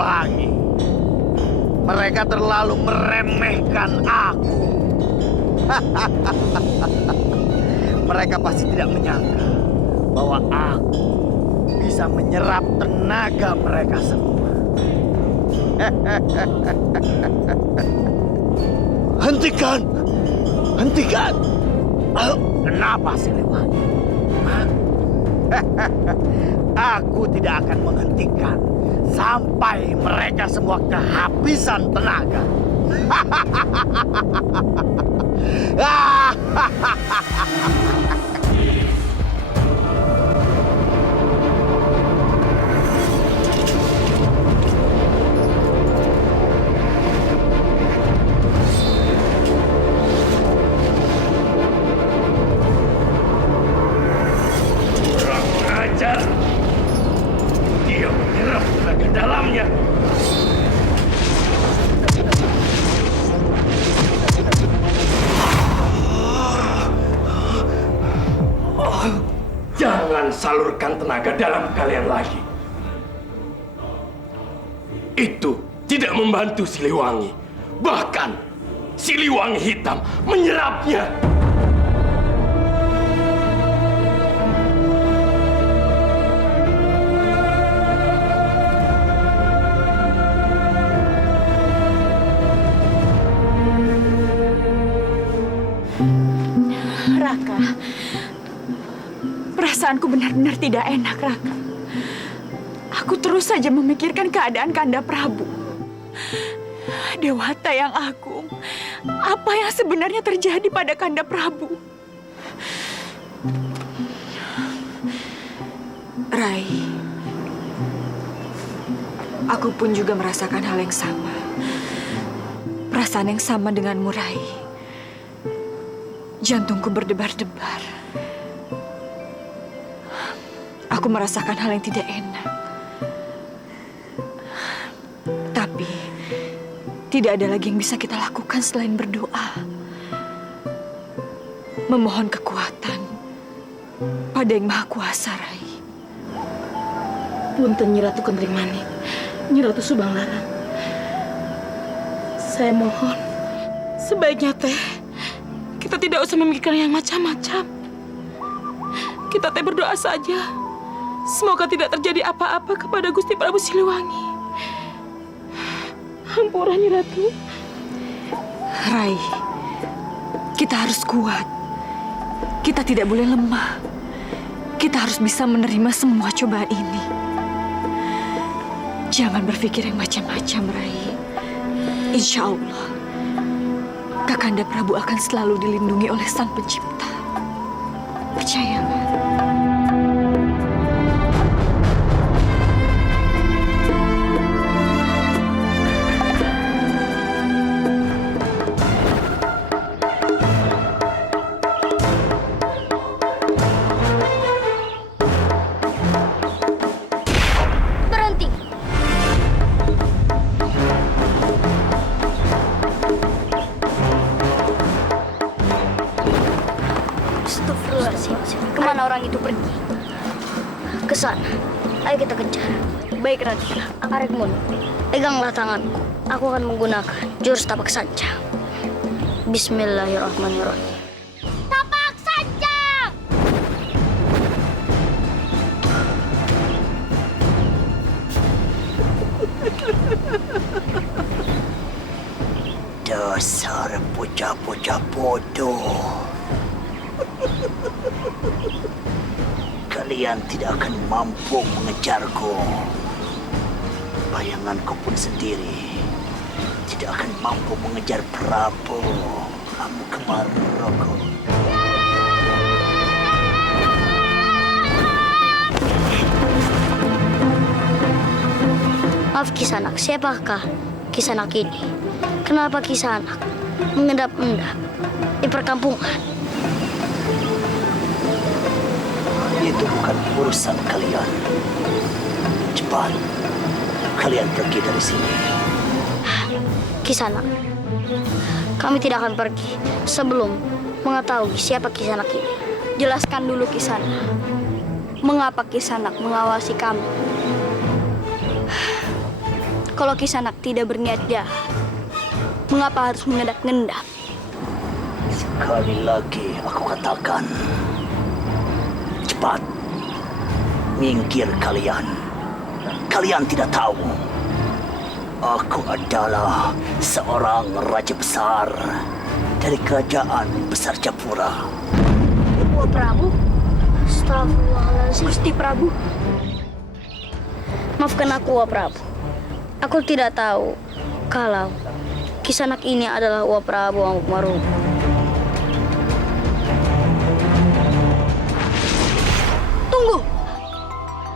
Siliwangi. Mereka terlalu meremehkan aku. Mereka pasti tidak menyangka bahwa aku bisa menyerap tenaga mereka semua. Hentikan! Hentikan! Kenapa Siliwangi? Aku tidak akan menghentikan sampai mereka semua kehabisan tenaga. Kurang ajar. Dia menyerap tenaga dalamnya. Jangan salurkan tenaga dalam kalian lagi. Itu tidak membantu Siliwangi. Bahkan Siliwangi hitam menyerapnya. Raka, perasaanku benar-benar tidak enak, Raka. Aku terus saja memikirkan keadaan Kanda Prabu. Dewata yang agung, apa yang sebenarnya terjadi pada Kanda Prabu? Rai, aku pun juga merasakan hal yang sama. Perasaan yang sama denganmu, Rai. Jantungku berdebar-debar. Aku merasakan hal yang tidak enak. Tapi, tidak ada lagi yang bisa kita lakukan selain berdoa. Memohon kekuatan pada Yang Maha Kuasa, Rai. Punten Nyi Ratu Kentring Manik, Nyi Ratu Subanglarang. Saya mohon, sebaiknya kita tidak usah memikirkan yang macam-macam. Kita berdoa saja. Semoga tidak terjadi apa-apa kepada Gusti Prabu Siliwangi. Hampura Nyi Ratu. Rai, kita harus kuat. Kita tidak boleh lemah. Kita harus bisa menerima semua cobaan ini. Jangan berpikir yang macam-macam, Rai. Insya Allah, Kakanda Prabu akan selalu dilindungi oleh Sang Pencipta. Percayalah. Berhenti. Astagfirullahaladzim. Kemana orang itu pergi? Ke sana. Ayo kita kejar. Baik, Raden. Arekmun, peganglah tanganku. Aku akan menggunakan jurus tapak sanjang. Bismillahirrahmanirrahim. Tapak sanjang! Dasar bocah-bocah bodoh. Kalian tidak akan mampu mengejarku. Bayanganku pun sendiri tidak akan mampu mengejar Prabu Amukmarugul. Maaf Kisanak, siapakah Kisanak ini? Kenapa Kisanak mengendap-endap di perkampungan? Itu bukan urusan kalian. Cepat, kalian pergi dari sini. Kisanak, kami tidak akan pergi sebelum mengetahui siapa Kisanak ini. Jelaskan dulu Kisanak, mengapa Kisanak mengawasi kami? Kalau Kisanak tidak berniat jahat, mengapa harus mengendap-ngendap? Sekali lagi aku katakan, cepat minggir kalian. Kalian tidak tahu, aku adalah seorang raja besar dari kerajaan besar Japura. Wah Prabu, astagfirullahaladzim. Gusti Prabu. Maafkan aku, Wah Prabu. Aku tidak tahu kalau Kisanak ini adalah Wah Prabu Amukmarugun. Tunggu!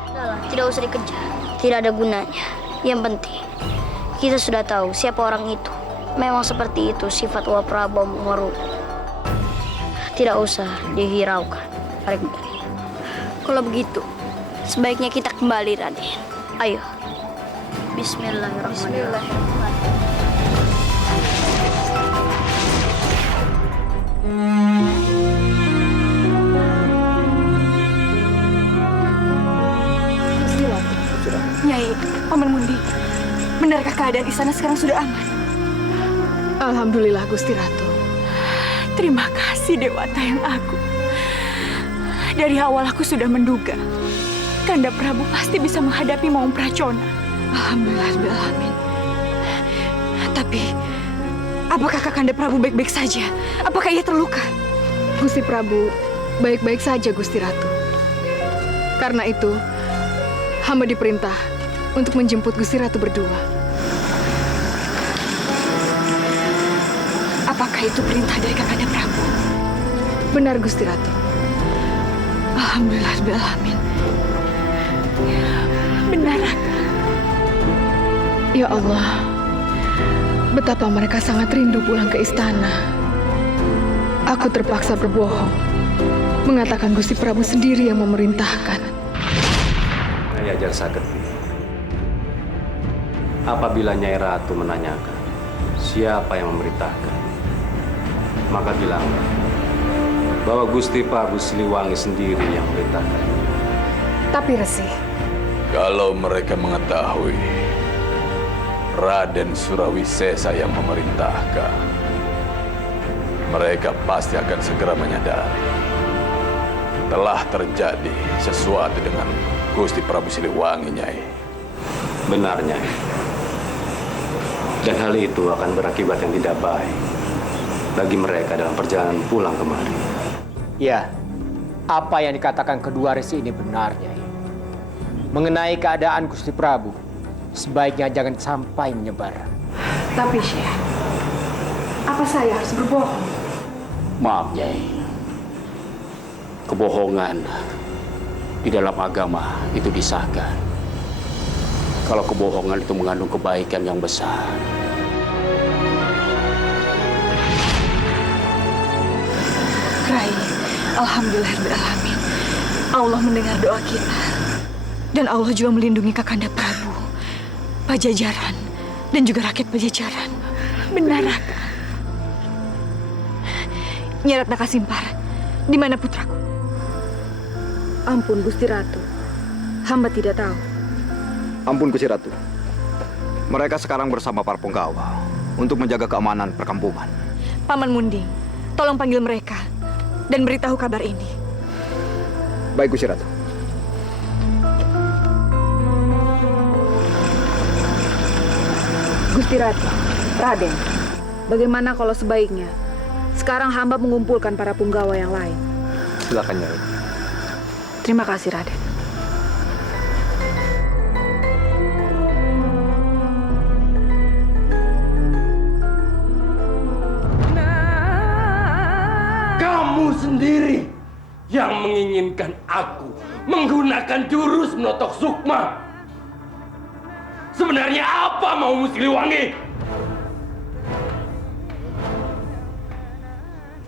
Sudahlah, tidak usah dikejar. Tidak ada gunanya. Yang penting, kita sudah tahu siapa orang itu. Memang seperti itu sifat Wah Prabu Amukmarugun. Tidak usah dihiraukan. Kalau begitu, sebaiknya kita kembali, Raden. Ayo. Bismillahirrahmanirrahim. Nyai, Paman Mundi, benarkah keadaan istana sekarang sudah aman? Alhamdulillah Gusti Ratu. Terima kasih Dewata yang agung. Dari awal aku sudah menduga Kanda Prabu pasti bisa menghadapi Maung Pracona. Alhamdulillah. Tapi, apakah Kakanda Prabu baik-baik saja? Apakah ia terluka? Gusti Prabu baik-baik saja Gusti Ratu. Karena itu, hamba diperintah untuk menjemput Gusti Ratu berdua. Apakah itu perintah dari Kakanda Prabu? Benar Gusti Ratu. Alhamdulillah. Benar, Raka. Ya Allah, betapa mereka sangat rindu pulang ke istana. Aku terpaksa berbohong, mengatakan Gusti Prabu sendiri yang memerintahkan. Nyai Ajar Saketi, apabila Nyai Ratu menanyakan siapa yang memerintahkan, maka bilanglah bahwa Gusti Prabu Siliwangi sendiri yang memerintahkan. Tapi Resi, kalau mereka mengetahui Raden Surawisesa yang memerintahkan, mereka pasti akan segera menyadari telah terjadi sesuatu dengan Gusti Prabu Siliwangi, Nyai. Benar, Nyai. Dan hal itu akan berakibat yang tidak baik bagi mereka dalam perjalanan pulang kemari. Ya, apa yang dikatakan kedua resi ini benar, Nyai. Mengenai keadaan Gusti Prabu, sebaiknya jangan sampai menyebar. tapi Syekh, apa saya harus berbohong? Maaf, Nyai. Kebohongan di dalam agama itu disahkan. Kalau kebohongan itu mengandung kebaikan yang besar. Rai, alhamdulillahirrahmanirrahim. Allah mendengar doa kita. Dan Allah juga melindungi Kakanda Prabu, Pajajaran, dan juga rakyat Pajajaran. Benar, Raka. Nyai Ratna Kasimpar, di mana putraku? Ampun Gusti Ratu, hamba tidak tahu. Ampun Gusti Ratu. Mereka sekarang bersama para penggawa untuk menjaga keamanan perkampungan. Paman Munding, tolong panggil mereka dan beritahu kabar ini. Baik Gusti Ratu. Gusti Ratu, Raden, bagaimana kalau sebaiknya sekarang hamba mengumpulkan para punggawa yang lain? Silakan, Nyai. Terima kasih, Raden. Kamu sendiri yang menginginkan aku menggunakan jurus menotok sukma. Sebenarnya apa maumu Siliwangi?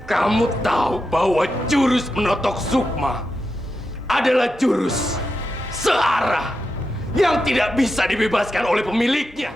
Kamu tahu bahwa jurus menotok sukma adalah jurus searah yang tidak bisa dibebaskan oleh pemiliknya.